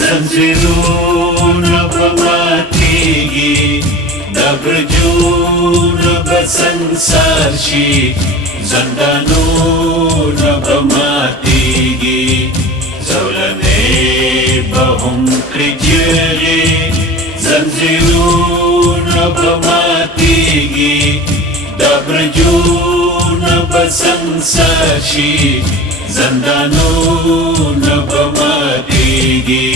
زنځیرونه به ماتیږي دا برجونه به سنګسار شي زندانونه به ماتیږي زولنې به هم کړي چیغې زنځیرونه به ماتیږي دا برجونه به سنګسار شي زندانونه به ماتیږي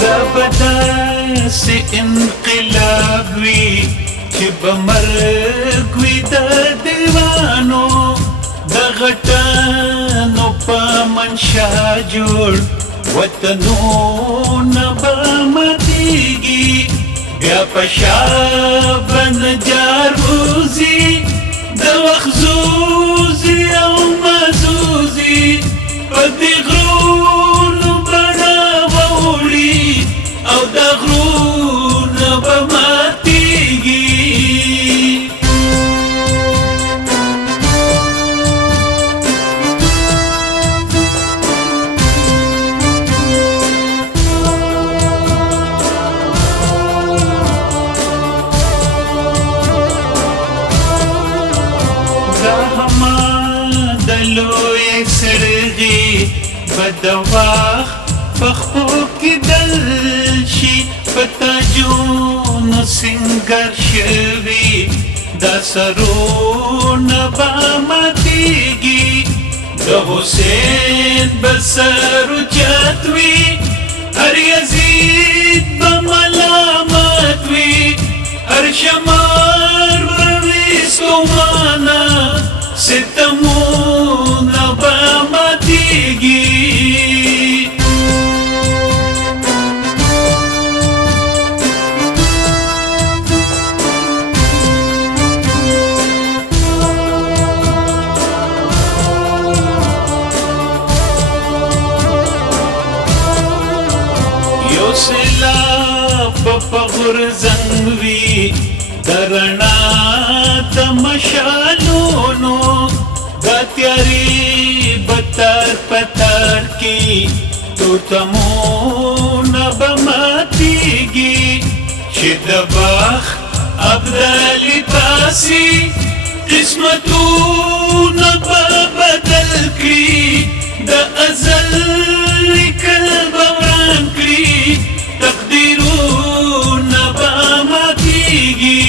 دا به داسې انقلاب وي چې به مرګ وي د دیوانو د غټانو په منشا جوړ وطنونه به ماتیږي بیا په شا به نجار وځي د وخت زوزي او مزوزي په دې غرونو به راوړي او دا غرونه به ماتیږي دا هما د لوی سرغي به د وخت پخپو کې دل شي په تاجونو سنګر شوي دا سرونه به ماتیږي د حسین به سر اوچت وي هر یزید به ملامت وي هر شمار به وي ستومانه ستمونه به ماتیږي سیلاب په غورځنګ وي د رڼا د مشالونو دا تیارې به تار په تار کې تورتمونه به ماتیږي چې د بخت ابدالي پاسي قسمتونه به بدل کړي د ازل لیکل به وران کړي تقدیرونه به ماتیږي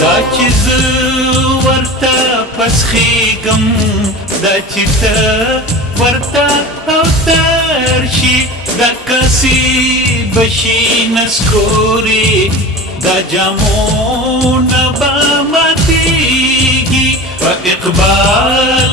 دا چې زه ورته پسخېږم دا چې ته ورته او ترشي دا کاسې بشي نسکوري دا جامونه به ماتیږي په اقبال